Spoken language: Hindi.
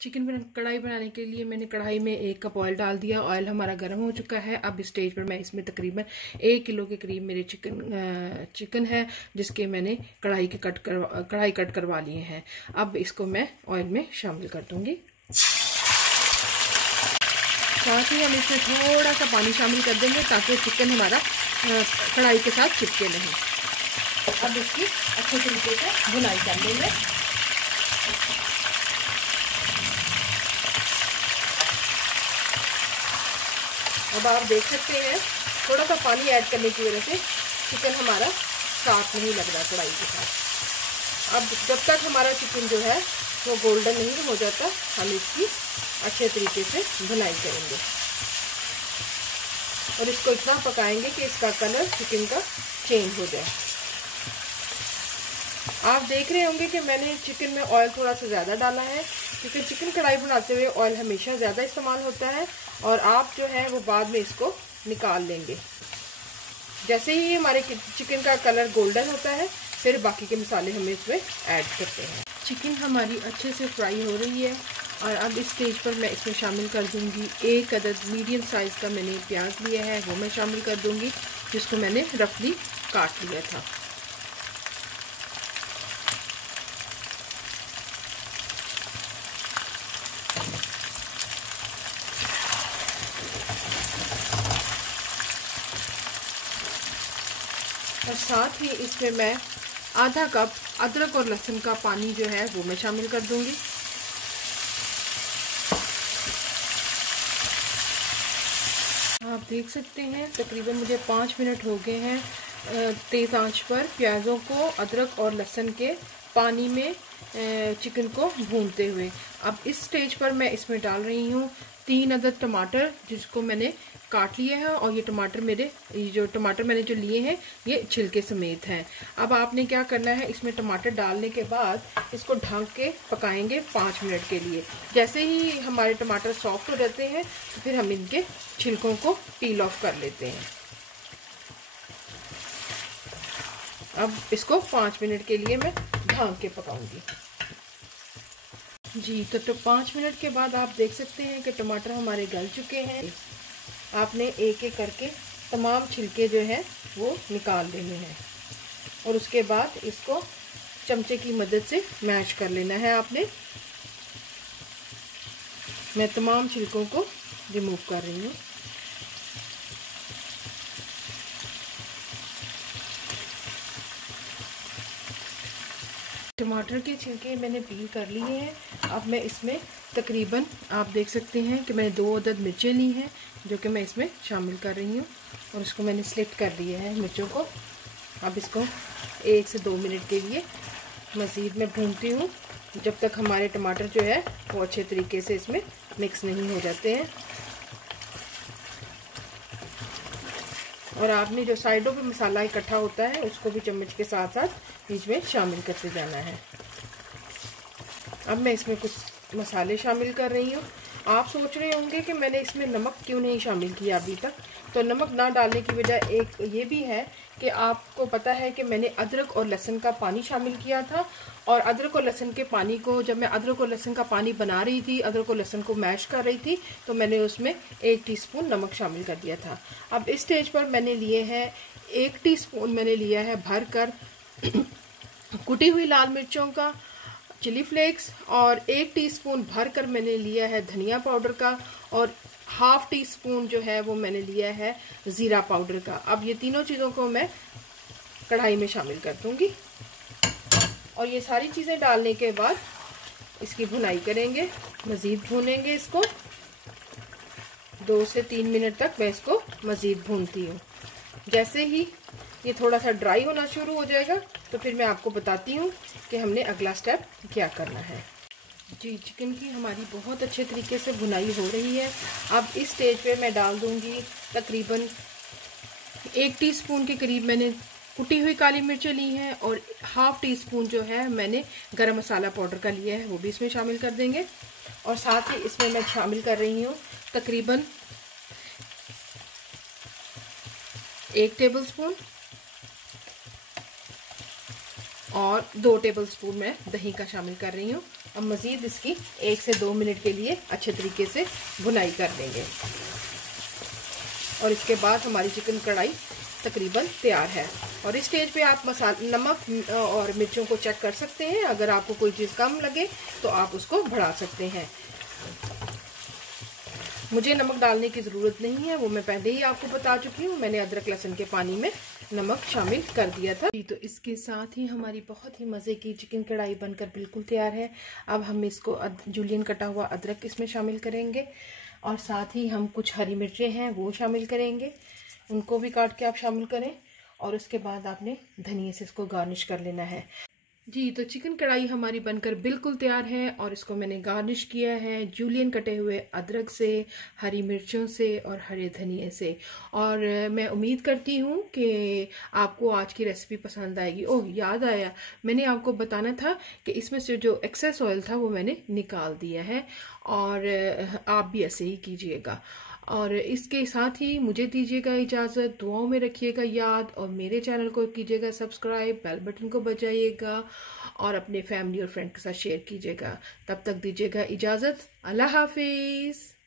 चिकन कढ़ाई बनाने के लिए मैंने कढ़ाई में 1 कप ऑयल डाल दिया। ऑयल हमारा गर्म हो चुका है। अब इस स्टेज पर मैं इसमें तकरीबन 1 किलो के करीब मेरे चिकन है, जिसके मैंने कढ़ाई कट करवा लिए हैं। अब इसको मैं ऑयल में शामिल कर दूंगी। साथ ही हम इसमें थोड़ा सा पानी शामिल कर देंगे ताकि चिकन हमारा कढ़ाई के साथ चिपके नहीं। अब इसकी अच्छे तरीके से भुनाई कर लेंगे। अब आप देख सकते हैं थोड़ा सा पानी ऐड करने की वजह से चिकन हमारा साफ नहीं लग रहा कढ़ाई के साथ। अब जब तक हमारा चिकन जो है वो गोल्डन नहीं हो जाता, हम इसकी अच्छे तरीके से भुनाई करेंगे और इसको इतना पकाएंगे कि इसका कलर चिकन का चेंज हो जाए। आप देख रहे होंगे कि मैंने चिकन में ऑयल थोड़ा सा ज़्यादा डाला है, क्योंकि चिकन कढ़ाई बनाते हुए ऑयल हमेशा ज़्यादा इस्तेमाल होता है और आप जो है वो बाद में इसको निकाल लेंगे। जैसे ही हमारे चिकन का कलर गोल्डन होता है, फिर बाकी के मसाले हम इसमें ऐड करते हैं। चिकन हमारी अच्छे से फ्राई हो रही है और अब इस स्टेज पर मैं इसमें शामिल कर दूंगी 1 अदद मीडियम साइज़ का मैंने प्याज लिया है, वो मैं शामिल कर दूंगी, जिसको मैंने रफली काट लिया था। और साथ ही इसमें मैं आधा कप अदरक और लहसुन का पानी जो है वो मैं शामिल कर दूंगी। आप देख सकते हैं तकरीबन मुझे 5 मिनट हो गए हैं तेज़ आंच पर प्याज़ों को अदरक और लहसुन के पानी में चिकन को भूनते हुए। अब इस स्टेज पर मैं इसमें डाल रही हूँ 3 अदद टमाटर, जिसको मैंने काट लिए हैं और ये टमाटर मैंने जो लिए हैं ये छिलके समेत हैं। अब आपने क्या करना है, इसमें टमाटर डालने के बाद इसको ढक के पकाएंगे 5 मिनट के लिए। जैसे ही हमारे टमाटर सॉफ्ट हो जाते हैं तो फिर हम इनके छिलकों को पील ऑफ कर लेते हैं। अब इसको 5 मिनट के लिए मैं ढक के पकाऊंगी। जी तो 5 मिनट के बाद आप देख सकते हैं कि टमाटर हमारे गल चुके हैं। आपने एक एक करके तमाम छिलके जो हैं वो निकाल लेने हैं और उसके बाद इसको चमचे की मदद से मैश कर लेना है आपने। मैं तमाम छिलकों को रिमूव कर रही हूँ। टमाटर के छिलके मैंने पील कर लिए हैं। अब मैं इसमें तकरीबन आप देख सकते हैं कि मैंने 2 अदद मिर्चें ली हैं, जो कि मैं इसमें शामिल कर रही हूँ और इसको मैंने स्लिट कर दिया है मिर्चों को। अब इसको 1 से 2 मिनट के लिए मज़ीद मैं भूनती हूँ, जब तक हमारे टमाटर जो है वो अच्छे तरीके से इसमें मिक्स नहीं हो जाते हैं। और आपने जो साइडों पे मसाला इकट्ठा होता है उसको भी चम्मच के साथ साथ बीच में शामिल करते जाना है। अब मैं इसमें कुछ मसाले शामिल कर रही हूँ। आप सोच रहे होंगे कि मैंने इसमें नमक क्यों नहीं शामिल किया अभी तक। तो नमक ना डालने की वजह एक ये भी है कि आपको पता है कि मैंने अदरक और लहसुन का पानी शामिल किया था और अदरक और लहसुन के पानी को जब मैं अदरक और लहसुन का पानी बना रही थी, अदरक और लहसुन को मैश कर रही थी, तो मैंने उसमें 1 टीस्पून नमक शामिल कर दिया था। अब इस स्टेज पर मैंने लिए हैं 1 टीस्पून मैंने लिया है भर कर कुटी हुई लाल मिर्चों का चिली फ्लेक्स और 1 टीस्पून भरकर मैंने लिया है धनिया पाउडर का और ½ टीस्पून जो है वो मैंने लिया है ज़ीरा पाउडर का। अब ये तीनों चीज़ों को मैं कढ़ाई में शामिल कर दूंगी और ये सारी चीज़ें डालने के बाद इसकी भुनाई करेंगे, मज़ीद भूनेंगे इसको। 2 से 3 मिनट तक मैं इसको मज़ीद भूनती हूँ। जैसे ही ये थोड़ा सा ड्राई होना शुरू हो जाएगा तो फिर मैं आपको बताती हूँ कि हमने अगला स्टेप क्या करना है। जी चिकन की हमारी बहुत अच्छे तरीके से भुनाई हो रही है। अब इस स्टेज पे मैं डाल दूँगी तकरीबन 1 टीस्पून के करीब मैंने कुटी हुई काली मिर्चें ली हैं और ½ टीस्पून जो है मैंने गरम मसाला पाउडर का लिया है, वो भी इसमें शामिल कर देंगे। और साथ ही इसमें मैं शामिल कर रही हूँ तकरीबन 1 टेबलस्पून और 2 टेबलस्पून मैं दही का शामिल कर रही हूँ। अब मज़ीद इसकी 1 से 2 मिनट के लिए अच्छे तरीके से भुनाई कर देंगे और इसके बाद हमारी चिकन कढ़ाई तकरीबन तैयार है। और इस स्टेज पे आप नमक और मिर्चों को चेक कर सकते हैं। अगर आपको कोई चीज़ कम लगे तो आप उसको बढ़ा सकते हैं। मुझे नमक डालने की ज़रूरत नहीं है, वो मैं पहले ही आपको बता चुकी हूँ। मैंने अदरक लहसुन के पानी में नमक शामिल कर दिया था। तो इसके साथ ही हमारी बहुत ही मज़े की चिकन कढ़ाई बनकर बिल्कुल तैयार है। अब हम इसको जूलियन कटा हुआ अदरक इसमें शामिल करेंगे और साथ ही हम कुछ हरी मिर्चें हैं वो शामिल करेंगे, उनको भी काट के आप शामिल करें। और उसके बाद आपने धनिया से इसको गार्निश कर लेना है। जी, तो चिकन कढ़ाई हमारी बनकर बिल्कुल तैयार है और इसको मैंने गार्निश किया है जूलियन कटे हुए अदरक से, हरी मिर्चों से और हरे धनिए से। और मैं उम्मीद करती हूँ कि आपको आज की रेसिपी पसंद आएगी। ओह, याद आया, मैंने आपको बताना था कि इसमें से जो एक्सेस ऑयल था वो मैंने निकाल दिया है और आप भी ऐसे ही कीजिएगा। और इसके साथ ही मुझे दीजिएगा इजाज़त, दुआओं में रखिएगा याद और मेरे चैनल को कीजिएगा सब्सक्राइब, बेल बटन को बजाइएगा और अपने फैमिली और फ्रेंड के साथ शेयर कीजिएगा। तब तक दीजिएगा इजाज़त। अल्लाह हाफिज़।